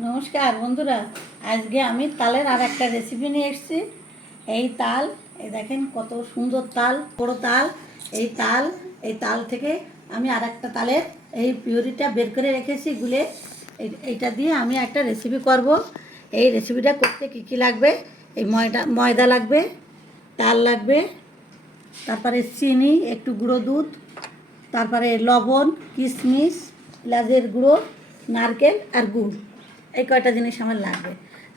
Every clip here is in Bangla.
নমস্কার বন্ধুরা, আজকে আমি তালের আর একটা রেসিপি নিয়ে এসেছি। এই তাল, এই দেখেন কত সুন্দর তাল, বড় তাল। এই তাল এই তাল থেকে আমি আর একটা তালের এই পিউরিটা বের করে রেখেছি গুলে। এই- এইটা দিয়ে আমি একটা রেসিপি করব। এই রেসিপিটা করতে কী কী লাগবে? এই ময়দা ময়দা লাগবে, তাল লাগবে, তারপরে চিনি, একটু গুঁড়ো দুধ, তারপরে লবণ, কিশমিশ, এলাচের গুঁড়ো, নারকেল আর গুড়। এই কয়টা জিনিস আমার লাগবে।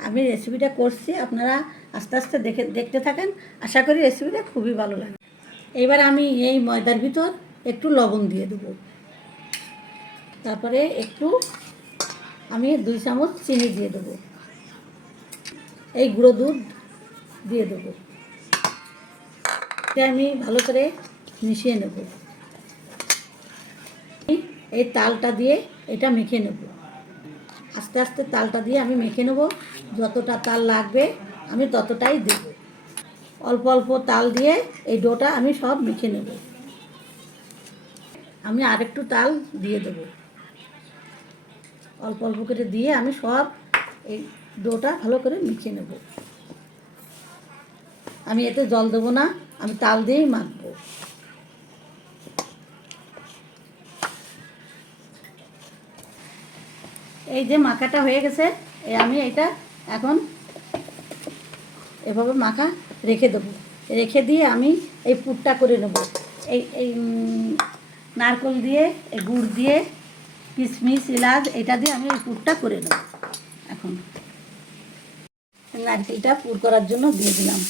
আমি রেসিপিটা করছি, আপনারা আস্তে আস্তে দেখে, দেখতে থাকেন। আশা করি রেসিপিটা খুবই ভালো লাগে এবার আমি এই ময়দার ভিতর একটু লবণ দিয়ে দেবো। তারপরে একটু আমি দুই চামচ চিনি দিয়ে দেবো। এই গুঁড়ো দুধ দিয়ে দেবো। আমি ভালো করে মিশিয়ে নেব। এই তালটা দিয়ে এটা মেখে নেব। আস্তে আস্তে তালটা দিয়ে আমি মেখে নেব। যতটা তাল লাগবে, আমি ততটাই দেব। অল্প অল্প তাল দিয়ে এই ডোটা আমি সব মেখে নেব। আমি আরেকটু তাল দিয়ে দেব। অল্প অল্প করে দিয়ে আমি সব এই ডোটা ভালো করে মেখে নেব। আমি এতে জল দেবো না, আমি তাল দিয়েই মাখবো। এই যে মাখাটা হয়ে গেছে আমি এটা এখন এভাবে মাখা রেখে দেবো। রেখে দিয়ে আমি এই পুরটা করে নেব। এই এই নারকল দিয়ে, এই গুড় দিয়ে, কিশমিশ, এলাচ, এটা দিয়ে আমি এই পুরটা করে নেব। এখন নারকেলটা পুর করার জন্য দিয়ে দিলাম।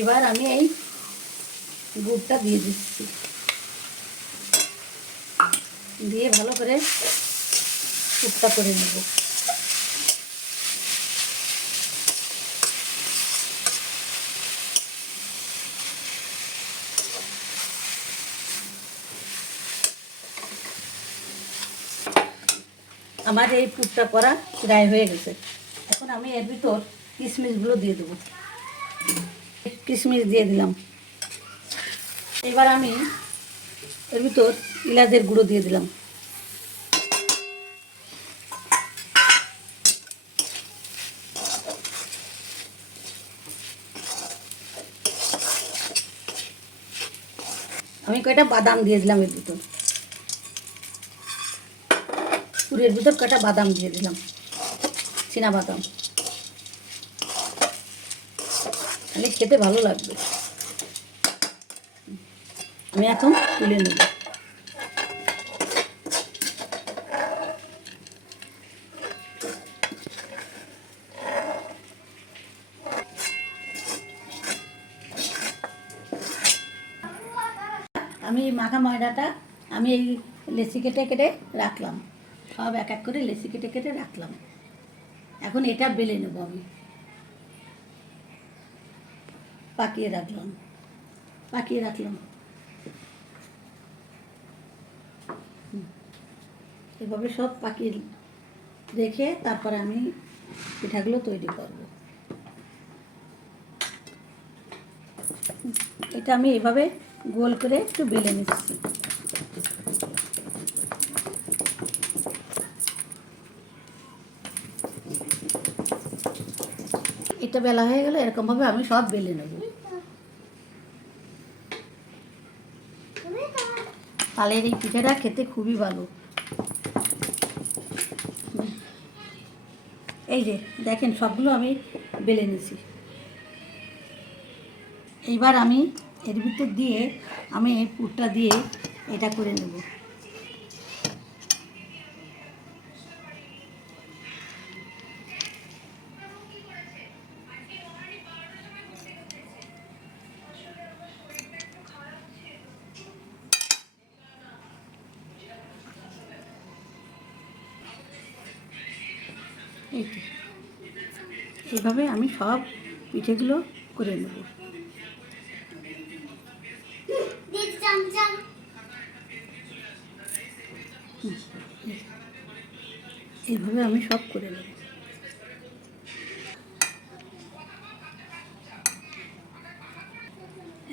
এবার আমি এই গুড়টা দিয়ে দিচ্ছি। দিয়ে ভালো করে পুরটা করে নেব। আমার এই পুরটা করা প্রায় হয়ে গেছে। এখন আমি এর ভিতর কিশমিশগুলো দিয়ে দেবো। কিশমিশ দিয়ে দিলাম। এবার আমি এর ভিতর ইলাচের গুঁড়ো দিয়ে দিলাম। আমি কয়টা বাদাম দিয়ে দিলাম এর ভিতর। পুরের ভিতর কয়টা বাদাম দিয়ে দিলাম। চীনা বাদাম। খেতে ভালো লাগবে। আমি এখন তুলে নেব। আমি মাখা ময়দাটা, আমি এই লেচি কেটে কেটে রাখলাম। সব এক এক করে লেচি কেটে কেটে রাখলাম। এখন এটা বেলে নেব আমি। পাকিয়ে রাখলাম। পাকিয়ে রাখলাম। এভাবে সব পাকিয়ে রেখে তারপরে আমি পিঠাগুলো তৈরি করব। এটা আমি এভাবে গোল করে একটু বেলে নিচ্ছি। এটা বেলা হয়ে গেলে এরকমভাবে আমি সব বেলে নেব। তালের এই পিঠাটা খেতে খুবই ভালো। এই যে, দেখেন, সবগুলো আমি বেলে নিছি এইবার আমি এর ভিতর দিয়ে আমি পুরটা দিয়ে এটা করে নেব। এইভাবে আমি সব পিঠেগুলো করে নেব। এইভাবে আমি সব করে নেব।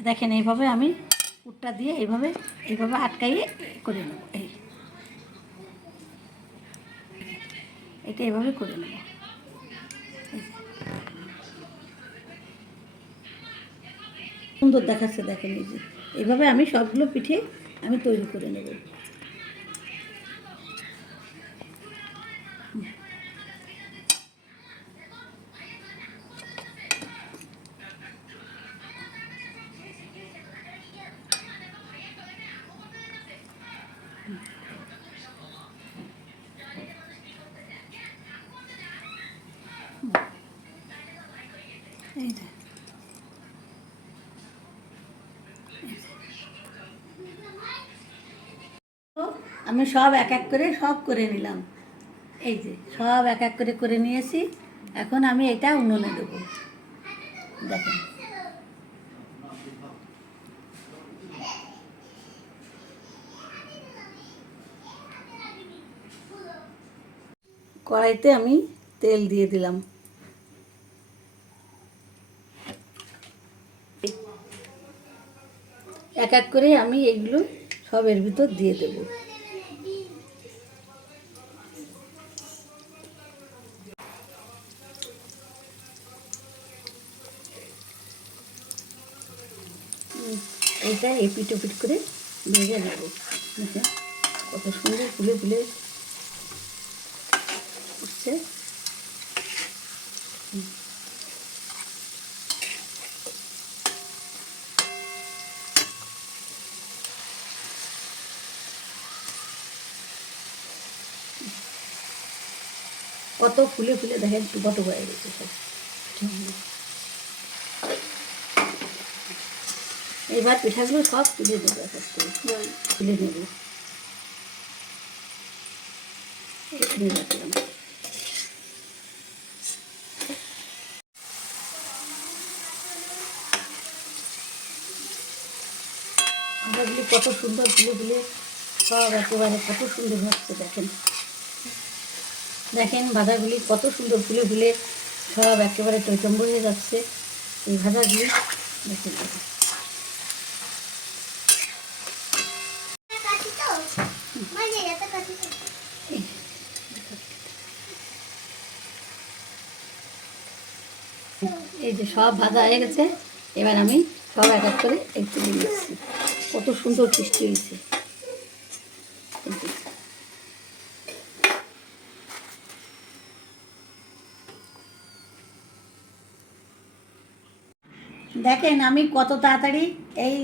দেখেন, এইভাবে আমি উটটা দিয়ে এইভাবে এইভাবে আটকাইয়ে করে নেব এই এটা এভাবে করে নেব। সুন্দর দেখাচ্ছে দেখেন নিজে এভাবে আমি সবগুলো পিঠে আমি তৈরি করে নেব। আমি সব এক এক করে সব করে নিলাম। এই যে, সব এক এক করে করে নিয়েছি। এখন আমি এটা উনুনে দেবো। দেখেন। কড়াইতে আমি তেল দিয়ে দিলাম। এক এক করে আমি এগুলো সব এর ভিতর দিয়ে দেবো। এইটা এপিট ওপিট করে ভেজে নেব কত সুন্দর ফুলে ফুলে উঠছে। কত ফুলে ফুলে দেখেন টুপা হয়ে গেছে সব এবার পিঠাগুলো সব তুলে দেবো তুলে নেব কত সুন্দর ফুলে ফুলে সব একেবারে কত সুন্দর হচ্ছে, দেখেন। দেখেন ভাজাগুলি কত সুন্দর ফুলে ফুলে সব একেবারে টৈটম্ব হয়ে যাচ্ছে। এই ভাজাগুলি দেখেন দেখেন এই যে সব ভাজা হয়ে গেছে, এবার আমি সব এক এক করে তুলে নিচ্ছি কত সুন্দর সৃষ্টি হয়েছে। দেখেন আমি কত তাড়াতাড়ি এই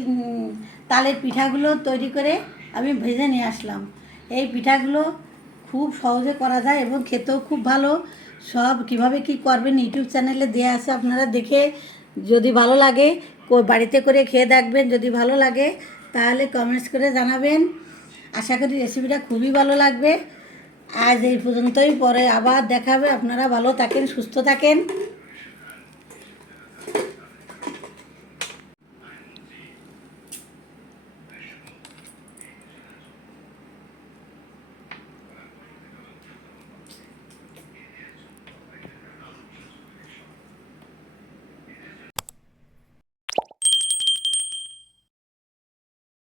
তালের পিঠাগুলো তৈরি করে আমি ভেজে নিয়ে আসলাম। এই পিঠাগুলো খুব সহজে করা যায় এবং খেতেও খুব ভালো। সব কীভাবে কি করবেন ইউটিউব চ্যানেলে দেওয়া আছে, আপনারা দেখে যদি ভালো লাগে বাড়িতে করে খেয়ে দেখবেন, যদি ভালো লাগে, তাহলে কমেন্টস করে জানাবেন। আশা করি রেসিপিটা খুবই ভালো লাগবে। আজ এই পর্যন্তই, পরে আবার দেখাবে। আপনারা ভালো থাকেন, সুস্থ থাকেন।